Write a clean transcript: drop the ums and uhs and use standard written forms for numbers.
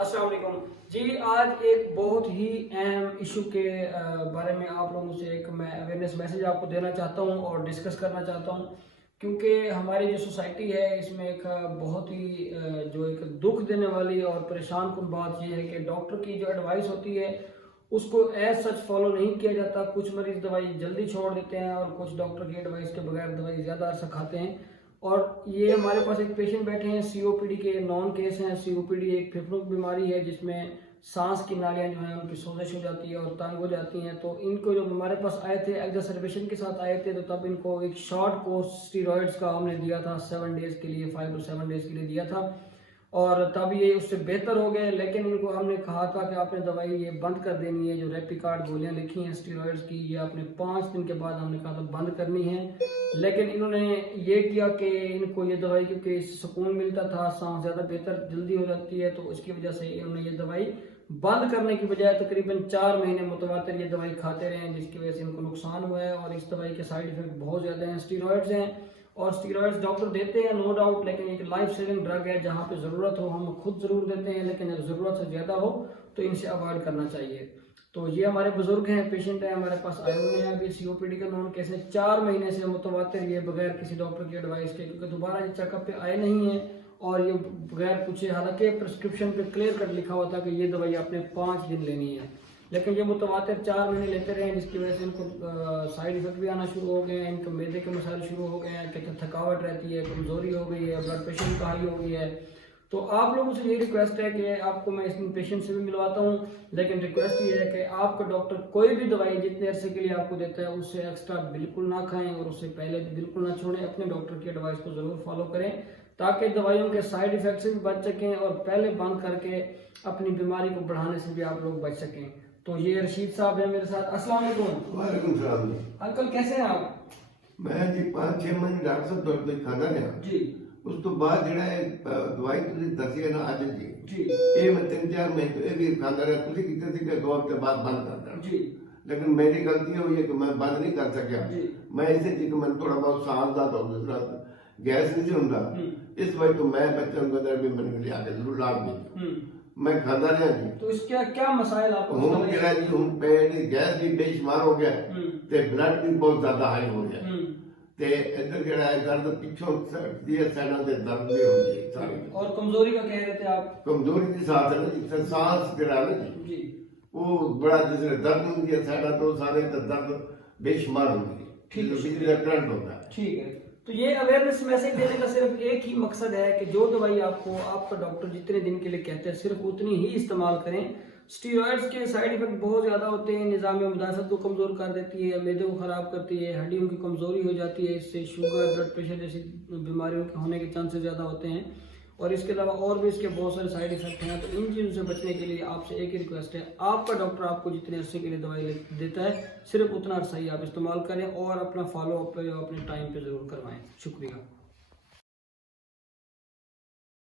अस्सलाम वालेकुम जी। आज एक बहुत ही अहम इशू के बारे में आप लोगों से एक मैं अवेयरनेस मैसेज आपको देना चाहता हूं और डिस्कस करना चाहता हूं, क्योंकि हमारी जो सोसाइटी है इसमें एक बहुत ही जो एक दुख देने वाली और परेशान कुन बात यह है कि डॉक्टर की जो एडवाइस होती है उसको एज सच फॉलो नहीं किया जाता। कुछ मरीज दवाई जल्दी छोड़ देते हैं और कुछ डॉक्टर की एडवाइस के बगैर दवाई ज़्यादा अरसा खाते हैं। और ये हमारे पास एक पेशेंट बैठे हैं, सीओपीडी के नॉन केस हैं। सीओपीडी एक फेफड़ों की बीमारी है जिसमें सांस की नालियां जो हैं उनकी सोजिश हो जाती है और तंग हो जाती हैं। तो इनको जब हमारे पास आए थे एग्जासर्बेशन के साथ आए थे, तो तब इनको एक शॉर्ट कोर्स स्टीरॉयड्स का हमने दिया था 7 डेज के लिए, 5 to 7 डेज के लिए दिया था और तब ये उससे बेहतर हो गए। लेकिन इनको हमने कहा था कि आपने दवाई ये बंद कर देनी है, जो रेपिकार्ड गोलियां लिखी हैं स्टीरॉयड्स की, ये आपने 5 दिन के बाद हमने कहा था बंद करनी है। लेकिन इन्होंने ये किया कि इनको ये दवाई क्योंकि इससे सुकून मिलता था, सांस ज़्यादा बेहतर जल्दी हो जाती है, तो उसकी वजह से इन्होंने ये दवाई बंद करने की बजाय तकरीबन 4 महीने मुतवातिर ये दवाई खाते रहे, जिसकी वजह से इनको नुकसान हुआ है। और इस दवाई के साइड इफेक्ट बहुत ज़्यादा हैं। स्टीरॉयड्स हैं और स्टीरॉयड्स डॉक्टर देते हैं नो डाउट, लेकिन एक लाइफ सेविंग ड्रग है। जहाँ पे ज़रूरत हो हम खुद ज़रूर देते हैं, लेकिन अगर ज़रूरत से ज़्यादा हो तो इनसे अवॉइड करना चाहिए। तो ये हमारे बुजुर्ग हैं, पेशेंट है, हमारे पास आए हुए हैं अभी सीओपीडी का नॉन केस है। 4 महीने से मुतवातिर ये बगैर किसी डॉक्टर की एडवाइस के, क्योंकि दोबारा ये चेकअप पे आए नहीं है और ये बगैर पूछे, हालांकि प्रिस्क्रिप्शन पे क्लियर कट लिखा हुआ था कि ये दवाई आपने 5 दिन लेनी है, लेकिन ये मुतवातिर 4 महीने लेते रहे, जिसकी वजह से इनको साइड इफेक्ट भी आना शुरू हो गए हैं, इनके मैदे के मसाइल शुरू हो गए हैं, कहते थकावट रहती है, कमजोरी हो गई है, ब्लड प्रेशर का हाई हो गई है। तो आप लोगों से ये रिक्वेस्ट है कि आपको मैं इस पेशेंट से भी मिलवाता हूँ, लेकिन रिक्वेस्ट ये है कि आपका डॉक्टर कोई भी दवाई जितने अरसे के लिए आपको देता है उससे एक्स्ट्रा बिल्कुल ना खाएं और उससे पहले भी बिल्कुल ना छोड़ें। अपने डॉक्टर की एडवाइस को जरूर फॉलो करें ताकि दवाइयों के साइड इफेक्ट से भी बच सकें और पहले बंद करके अपनी बीमारी को बढ़ाने से भी आप लोग बच सकें। तो ये रशीद साहब है मेरे साथ। अस्सलाम वालेकुम। वालेकुम सलाम। अंकल कैसे हैं आप? मैं जी 5-6 महीने डॉक्टर साहब दवाई खाता रहा जी। उस तो बाद ਜਿਹੜਾ ਦਵਾਈ ਤੁਸੀਂ ਦੱਸੀ ਹੈ ਨਾ ਅੱਜ ਜੀ जी ਇਹ ਮੈਂ 3-4 ਮਹੀਨੇ ਤੋਂ ਇਹ ਵੀ ਖਾਂਦਾ ਰਿਹਾ। ਤੁਸੀਂ ਕਿਤੇ ਸੀ ਕਿ 2 ਹਫ਼ਤੇ ਬਾਅਦ ਬੰਦ ਕਰ ਦੇਣਾ, जी लेकिन मेरी गलती हुई है कि मैं बंद नहीं कर सकिया। जी मैं इसे जी कि मैं थोड़ा बहुत सांस ਦਾ तो दूसरा गैस नहीं ਹੁੰਦਾ, इस वजह तो मैं बच्चों को अंदर भी मैंने लिया के जरूर लाभ दी मैं खाता रहा जी। तो इसका क्या मसाइल आपको? ਹੁਣ ਜਿਹੜਾ ਜੀ ਹੁਣ पेट ਦੀ गैस भी बेशुमार हो गया ਤੇ ब्लड भी बहुत ज्यादा हाई हो गया ਤੇ इधर ਜਿਹੜਾ ਹੈ दर्द ਪਿੱਛੋਂ ਦੀ ਸਾਈਡਾਂ ਤੇ दर्द भी होती है सारी। और कमजोरी का कह रहे थे आप? कमजोरी के साथ है ना जी, सांस ਜਿਹੜਾ है ना जी जी वो बड़ा जिसमें दर्द होती है साइडा तो सारे दर्द बेशुमार होती है। ठीक है, बिजली का करंट होता है। ठीक है। तो ये अवेयरनेस मैसेज देने का सिर्फ एक ही मकसद है कि जो दवाई आपको आपका डॉक्टर जितने दिन के लिए कहते हैं सिर्फ उतनी ही इस्तेमाल करें। स्टीरॉयड्स के साइड इफेक्ट बहुत ज़्यादा होते हैं, निज़ाम मुदाफ़त को कमज़ोर कर देती है, मैदे को ख़राब करती है, हड्डियों की कमज़ोरी हो जाती है, इससे शुगर ब्लड प्रेशर जैसी बीमारियों के होने के चांसेस ज़्यादा होते हैं। और इसके अलावा और भी इसके बहुत सारे साइड इफेक्ट हैं। तो इन चीज़ों से बचने के लिए आपसे एक ही रिक्वेस्ट है, आपका डॉक्टर आपको जितने अरसे के लिए दवाई देता है सिर्फ उतना अरसा ही आप इस्तेमाल करें और अपना फॉलो अप अपने टाइम पे ज़रूर करवाएं। शुक्रिया।